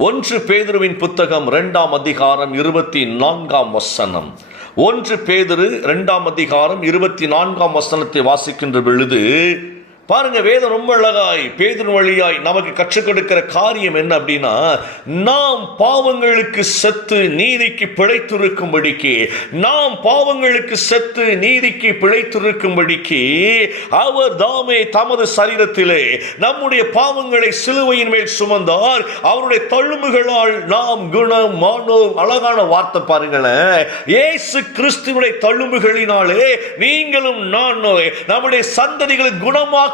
ஒன்று பேதுருவின் புத்தகம் இரண்டாம் அதிகாரம் இருபத்தி நான்காம் வசனம். ஒன்று பேதுரு இரண்டாம் அதிகாரம் இருபத்தி நான்காம் வசனத்தை வாசிக்கின்ற பொழுது பாருங்க வேதம் ரொம்ப அழகாய். பேதுரு வழியாய் நமக்கு கற்றுக் கொடுக்கிற காரியம் என்ன அப்படின்னா நாம் பாவங்களுக்கு செத்து நீதிக்கு பிழைத்திருக்கும்படிக்கு நாம் பாவங்களுக்கு செத்து நீதிக்கு பிழைத்திருக்கும்படிக்கு அவர் தாமே தமது சரீரத்திலே நம்முடைய பாவங்களை சிலுவையின் மேல் சுமந்தார். அவருடைய தழும்புகளால் நாம் குணம் மானோம் அழகான வார்த்தை பாருங்களேன். இயேசு கிறிஸ்துவனுடைய தழும்புகளினாலே நீங்களும் நான் நம்முடைய சந்ததிகளை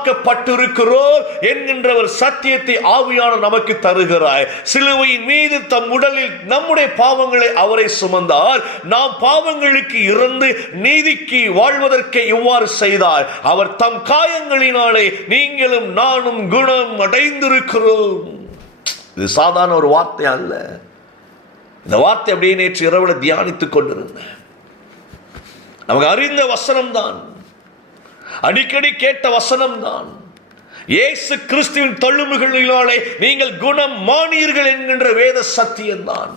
உருவாக்கப்பட்டிருக்கிறோம் என்கின்ற ஒரு சத்தியத்தை ஆவியான நமக்கு தருகிறார். சிலுவையின் மீது தம் உடலில் நம்முடைய பாவங்களை அவரை சுமந்தார். நாம் பாவங்களுக்கு இருந்து நீதிக்கு வாழ்வதற்கு இவ்வாறு செய்தார். அவர் தம் காயங்களினாலே நீங்களும் நானும் குணம் அடைந்திருக்கிறோம். இது சாதாரண ஒரு வார்த்தை அல்ல. இந்த வார்த்தை அப்படியே நேற்று இரவுல தியானித்துக் கொண்டிருந்தேன். நமக்கு அறிந்த வசனம் தான் அடிக்கடி கேட்ட வசனம் தான் இயேசு கிறிஸ்துவின் தள்ளுமுகளினாலே நீங்கள் குணம் மானீர்கள் என்கின்ற வேத சத்தியம்தான்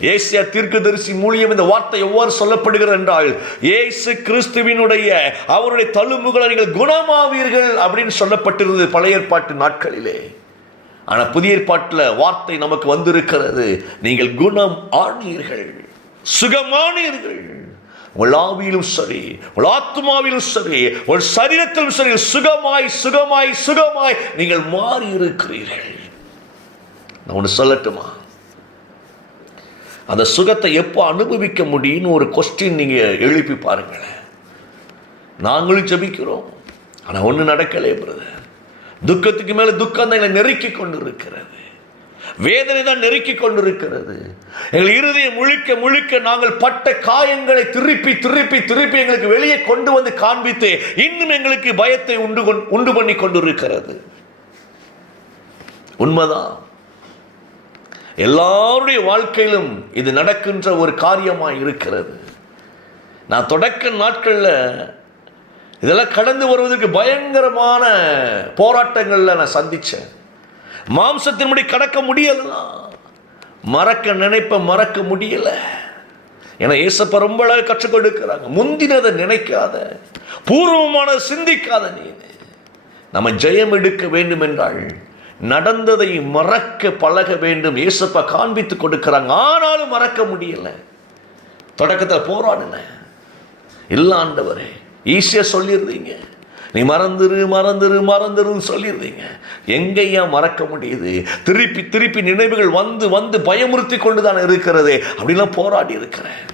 ஏசியா ஏசியா தீர்க்கதரிசி மூலியம் இந்த வார்த்தை எவ்வாறு சொல்லப்படுகிறது என்றால் இயேசு கிறிஸ்துவினுடைய அவருடைய தழும்புகளை நீங்கள் குணமாவீர்கள் அப்படின்னு சொல்லப்பட்டிருந்தது பழைய ஏற்பாட்டு நாட்களிலே. ஆனால் புதிய ஏற்பாட்டில் வார்த்தை நமக்கு வந்திருக்கிறது நீங்கள் குணம் ஆனீர்கள் சுகமானீர்கள். உங்கள் ஆவியிலும் சரி உங்கள் ஆத்மாவிலும் சரி உங்கள் சரீரத்திலும் சரி சுகமாய் சுகமாய் சுகமாய் நீங்கள் மாறி இருக்கிறீர்கள் நான் ஒன்று சொல்லட்டுமா? அந்த சுகத்தை எப்போ அனுபவிக்க முடியும்னு ஒரு கொஸ்டின் நீங்கள் எழுப்பி பாருங்களேன். நாங்களும் ஜபிக்கிறோம். ஆனால் ஒன்றும் நடக்கலே பிரதர் துக்கத்துக்கு மேலே துக்கம் தான் எங்களை நெருக்கி கொண்டு இருக்கிறது வேதனை தான் நெருக்கி கொண்டிருக்கிறது. எங்கள் இருதயம் முழுக்க முழுக்க நாங்கள் பட்ட காயங்களை திருப்பி திருப்பி திருப்பி எங்களுக்கு வெளியே கொண்டு வந்து காண்பித்து இன்னும் எங்களுக்கு பயத்தை உண்டு கொண்- உண்டு பண்ணி கொண்டிருக்கிறது. உண்மைதான். எல்லாருடைய வாழ்க்கையிலும் இது நடக்கின்ற ஒரு காரியமாக இருக்கிறது. நான் தொடக்க நாட்களில் இதெல்லாம் கடந்து வருவதற்கு பயங்கரமான போராட்டங்களில் நான் சந்தித்தேன் மாம்சத்தின்படி கடக்க முடியலாம் மறக்க நினைப்ப மறக்க முடியல. ஏன்னா ஏசப்ப ரொம்ப அழகாக கற்றுக் கொடுக்கிறாங்க முந்தினதை நினைக்காத. பூர்வமான சிந்திக்காத நீ. நம்ம ஜெயம் எடுக்க வேண்டும் என்றால் நடந்ததை மறக்க பழக வேண்டும். ஏசப்ப காண்பித்து கொடுக்கிறாங்க. ஆனாலும் மறக்க முடியல. தொடக்கத்தில் போராடினேன் இல்லாண்டவரே ஈஸியாக ஈஸியா சொல்லியிருந்தீங்க நீ மறந்துரு மறந்துரு மறந்துருன்னு சொல்லியிருந்தீங்க எங்கேயா மறக்க முடியுது? திருப்பி திருப்பி நினைவுகள் வந்து வந்து பயமுறுத்தி கொண்டு தான் இருக்கிறது. அப்படிலாம் போராடி இருக்கிறேன்.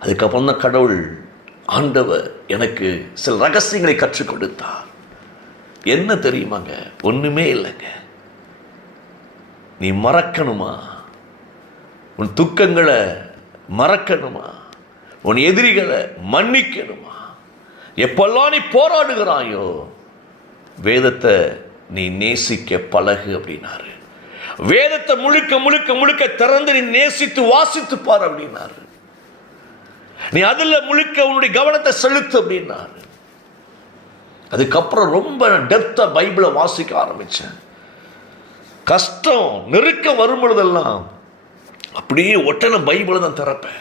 அதுக்கப்புறம் தான் கடவுள் ஆண்டவர் எனக்கு சில ரகசியங்களை கற்றுக் கொடுத்தார். என்ன தெரியுமாங்க? ஒன்றுமே இல்லைங்க. நீ மறக்கணுமா? உன் துக்கங்களை மறக்கணுமா? உன் எதிரிகளை மன்னிக்கணுமா? எப்பெல்லாம் நீ போராடுகிறாயோ வேதத்தை நீ நேசிக்க பழகு அப்படின்னாரு. வேதத்தை முழுக்க முழுக்க முழுக்க திறந்து நீ நேசித்து வாசித்து பார் அப்படின்னாரு. நீ அதில் முழுக்க உன்னுடைய கவனத்தை செலுத்து அப்படின்னாரு. அதுக்கப்புறம் ரொம்ப டெப்தா பைபிளை வாசிக்க ஆரம்பிச்சேன். கஷ்டம் நெருக்கம் வரும் பொழுதெல்லாம் அப்படியே ஒட்டனை பைபிளை தான் திறப்பேன்.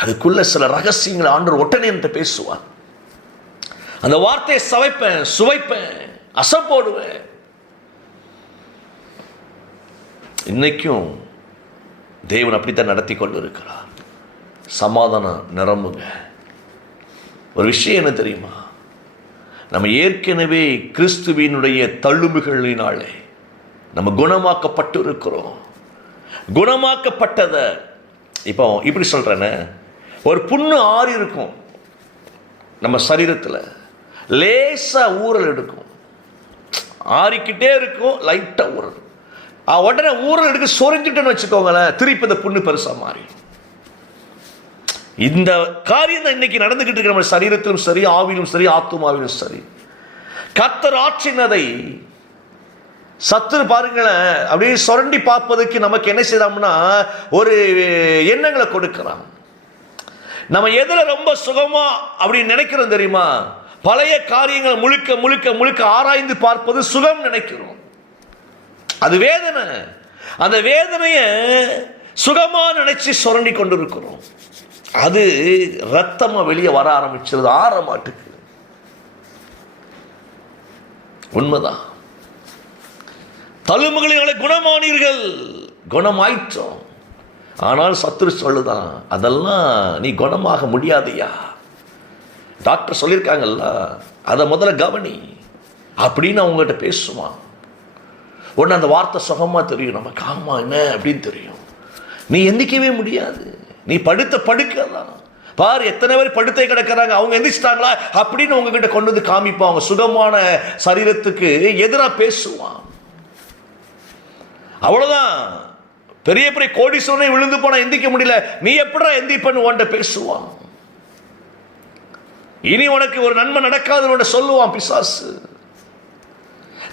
அதுக்குள்ள சில ரகசியங்களை ஆண்டவர் உடனே என்று பேசுவார். அந்த வார்த்தையை சவைப்பேன் சுவைப்பேன் அசப்போடுவேன் இன்னைக்கும் தேவன் அப்படித்தான் நடத்தி கொண்டு இருக்கிறார் சமாதானம் நிரம்புங்க. ஒரு விஷயம் என்ன தெரியுமா? நம்ம ஏற்கனவே கிறிஸ்துவினுடைய தள்ளுபுகளினாலே நம்ம குணமாக்கப்பட்டு இருக்கிறோம் குணமாக்கப்பட்டதை இப்போ இப்படி சொல்கிறேனே ஒரு புண்ணு ஆறு இருக்கும். நம்ம சரீரத்தில். லேசாக ஊறல் எடுக்கும். ஆறிக்கிட்டே இருக்கும் லைட்டாக ஊறல். உடனே ஊறல் எடுக்க சொரிஞ்சிட்டேன்னு வச்சுக்கோங்களேன் திருப்பி இந்த புண்ணு பெருசாக மாறி. இந்த காரியம் தான் இன்னைக்கு நடந்துகிட்டு இருக்கு நம்ம சரீரத்திலும் சரி ஆவிலும் சரி ஆத்துமாவிலும் சரி. கத்தர் ஆற்றினதை சத்துரு பாருங்களேன் அப்படியே சுரண்டி பார்ப்பதற்கு நமக்கு என்ன செய்யறாம்னா ஒரு எண்ணங்களை கொடுக்கிறான். நம்ம எதில் ரொம்ப சுகமா அப்படின்னு நினைக்கிறோம் தெரியுமா? பழைய காரியங்களை முழுக்க முழுக்க முழுக்க ஆராய்ந்து பார்ப்பது சுகம் நினைக்கிறோம். அது வேதனை. அந்த வேதனையை சுகமாக நினைச்சு சுரண்டி கொண்டிருக்கிறோம். அது ரத்தமாக வெளியே வர ஆரம்பிச்சிருது ஆற மாட்டுக்கு. உண்மைதான். தழும்புகளினாலே குணமானீர்கள். குணமாயிற்றோம். ஆனால் சத்துரு சொல்லுதான் அதெல்லாம் நீ குணமாக முடியாதையா? டாக்டர் சொல்லியிருக்காங்கல்ல அதை முதல்ல கவனி. அப்படின்னு அவங்ககிட்ட பேசுவான் உடனே அந்த வார்த்தை சுகமாக தெரியும் நமக்கு காமா என்ன? அப்படின்னு தெரியும். நீ எந்திக்கவே முடியாது. நீ படுத்த படுக்கலாம் பார் எத்தனை பேர் படுத்தே கிடக்கிறாங்க அவங்க எந்திரிச்சிட்டாங்களா? அப்படின்னு உங்ககிட்ட கொண்டு வந்து காமிப்பான் அவங்க சுகமான சரீரத்துக்கு எதிராக பேசுவான். அவ்வளோதான் பெரிய பெரிய கோடீஸ்வரனை விழுந்து போனா எந்திக்க முடியல. நீ எப்படா எந்திப்பன்னு உன்ட்ட பேசுவான். இனி உனக்கு ஒரு நன்மை நடக்காதுன்னு சொல்லுவான் பிசாசு.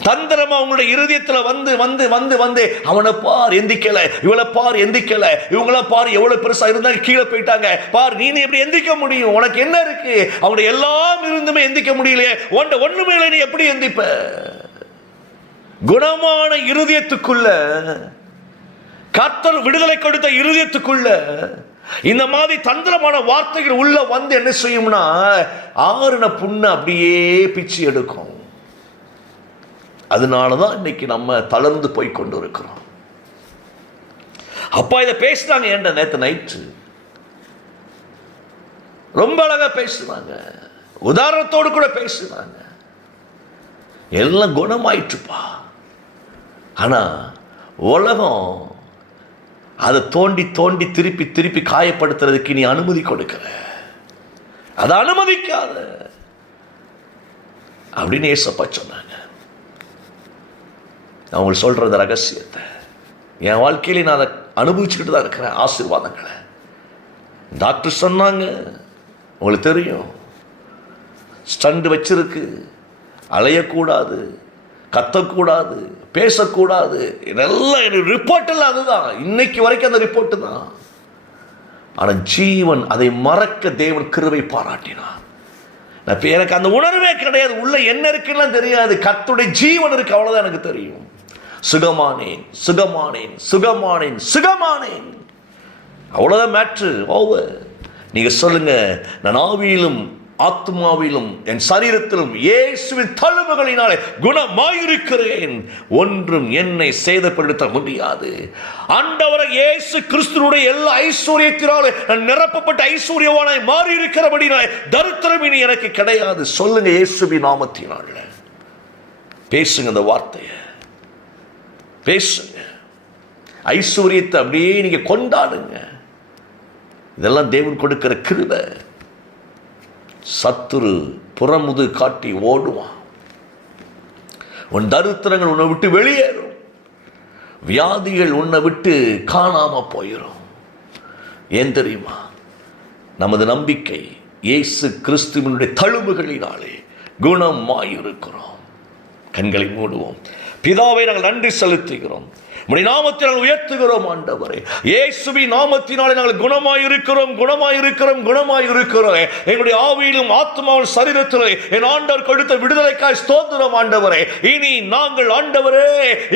தந்திரமா அவங்களோட இருதயத்துல வந்து வந்து வந்து வந்து அவனை பார் எந்திக்கல இவளை பார் எந்திக்கல இவங்கள பார் எவ்வளவு பெருசா இருந்தாங்க கீழே போயிட்டாங்க. பார் நீ எப்படி எந்திக்க முடியும்? உனக்கு என்ன இருக்கு? அவனுடைய எல்லாம் இருந்துமே எந்திக்க முடியலையே. உன்ட ஒண்ணுமே இல்லை நீ எப்படி எந்திப்ப? குணமான இருதயத்துக்குள்ள கர்த்தர் விடுதலை கொடுத்த இருதயத்துக்குள்ள இந்த மாதிரி தந்திரமான வார்த்தைகள் உள்ள வந்து என்ன செய்யும்னா ஆறுன புண்ணு அப்படியே பிச்சு எடுக்கும். அதனால தான் இன்னைக்கு நம்ம தளர்ந்து போய் கொண்டு இருக்கிறோம் அப்பா இதை பேசுறாங்க ஏன்டா நேத்து நைட்டு? ரொம்ப அழகா பேசுனாங்க உதாரணத்தோடு கூட பேசுனாங்க எல்லாம் குணமாயிட்டுப்பா. ஆனா உலகம் அதை தோண்டி தோண்டி திருப்பி திருப்பி காயப்படுத்துறதுக்கு நீ அனுமதி கொடுக்கிற. அதை அனுமதிக்காத. அப்படின்னு ஏசப்பா சொன்னாங்க. நான் உங்களுக்கு சொல்ற அந்த ரகசியத்தை. என் வாழ்க்கையில நான் அதை அனுபவிச்சுக்கிட்டு தான் இருக்கிறேன் ஆசீர்வாதங்களை. டாக்டர் சொன்னாங்க. உங்களுக்கு தெரியும். ஸ்டண்ட் வச்சிருக்கு. அலையக்கூடாது. கத்தக்கூடாது. பேசக்கூடாது. இதெல்லாம் எனக்கு ரிப்போர்ட் எல்லாம் அதுதான். இன்னைக்கு வரைக்கும் அந்த ரிப்போர்ட் தான். ஆனால் ஜீவன் அதை மறக்க தேவன் கிருவை பாராட்டினான் நான் எனக்கு அந்த உணர்வே கிடையாது. உள்ள என்ன இருக்குன்னு தெரியாது. கத்துடைய ஜீவன் இருக்கு அவ்வளோதான் எனக்கு தெரியும். சுகமானேன் சுகமானேன் சுகமானேன் சுகமானேன். அவ்வளோதான் மேட்ரு ஓவர் நீங்கள் சொல்லுங்க நான் ஆவியிலும் ஆத்மாவிலும் என் சரீரத்திலும் இயேசுவின் தழும்புகளினாலே குணமாயிருக்கிறேன். ஒன்றும் என்னை சேதப்படுத்த முடியாது. ஆண்டவரை இயேசு கிறிஸ்துனுடைய எல்லா ஐஸ்வர்யத்தினாலே நான் நிரப்பப்பட்ட ஐஸ்வர்யவானாய் மாறி இருக்கிறபடினாலே தரித்திரம் இனி எனக்கு கிடையாது. சொல்லுங்க இயேசுபி நாமத்தினால. பேசுங்க இந்த வார்த்தையை. பேசுங்க. ஐஸ்வர்யத்தை அப்படியே நீங்க கொண்டாடுங்க. இதெல்லாம் தேவன் கொடுக்கிற கிருபை. சத்துரு புறமுது காட்டி ஓடுவான். உன் தரித்திரங்கள் உன்னை விட்டு வெளியேறும். வியாதிகள் உன்னை விட்டு காணாம போயிடும் ஏன் தெரியுமா? நமது நம்பிக்கை இயேசு கிறிஸ்துவனுடைய தழும்புகளினாலே குணமாயிருக்கிறோம். கண்களை மூடுவோம். பிதாவை நாங்கள் நன்றி செலுத்துகிறோம். உடைய நாமத்தை நாங்கள் உயர்த்துகிறோம் ஆண்டவரே. இயேசுவி நாமத்தினாலே நாங்கள் குணமாயிருக்கிறோம் குணமாய் இருக்கிறோம் எங்களுடைய ஆவியிலும் ஆத்மாவும் சரீரத்திலே என் ஆண்டவர் கொடுத்த விடுதலைக்காய் ஸ்தோத்திரம் ஆண்டவரே. இனி நாங்கள் ஆண்டவரே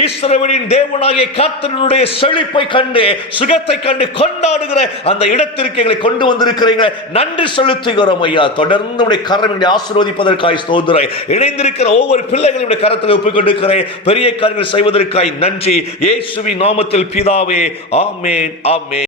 ஈஸ்வரவனின் தேவனாகிய கர்த்தனுடைய செழிப்பை கண்டு சுகத்தை கண்டு கொண்டாடுகிற அந்த இடத்திற்கு எங்களை கொண்டு வந்திருக்கிறீங்க நன்றி செலுத்துகிறோம் ஐயா. தொடர்ந்து உடைய கரம் எங்களை ஆசீர்வதிப்பதற்காய் ஸ்தோத்திரம். இணைந்திருக்கிற ஒவ்வொரு பிள்ளைகளுடைய கரத்தில் ஒப்புக்கொண்டிருக்கிறேன். பெரிய காரியங்கள் செய்வதற்காய் நன்றி. இயேசுவின் நாமத்தில் பிதாவே ஆமேன் ஆமேன்.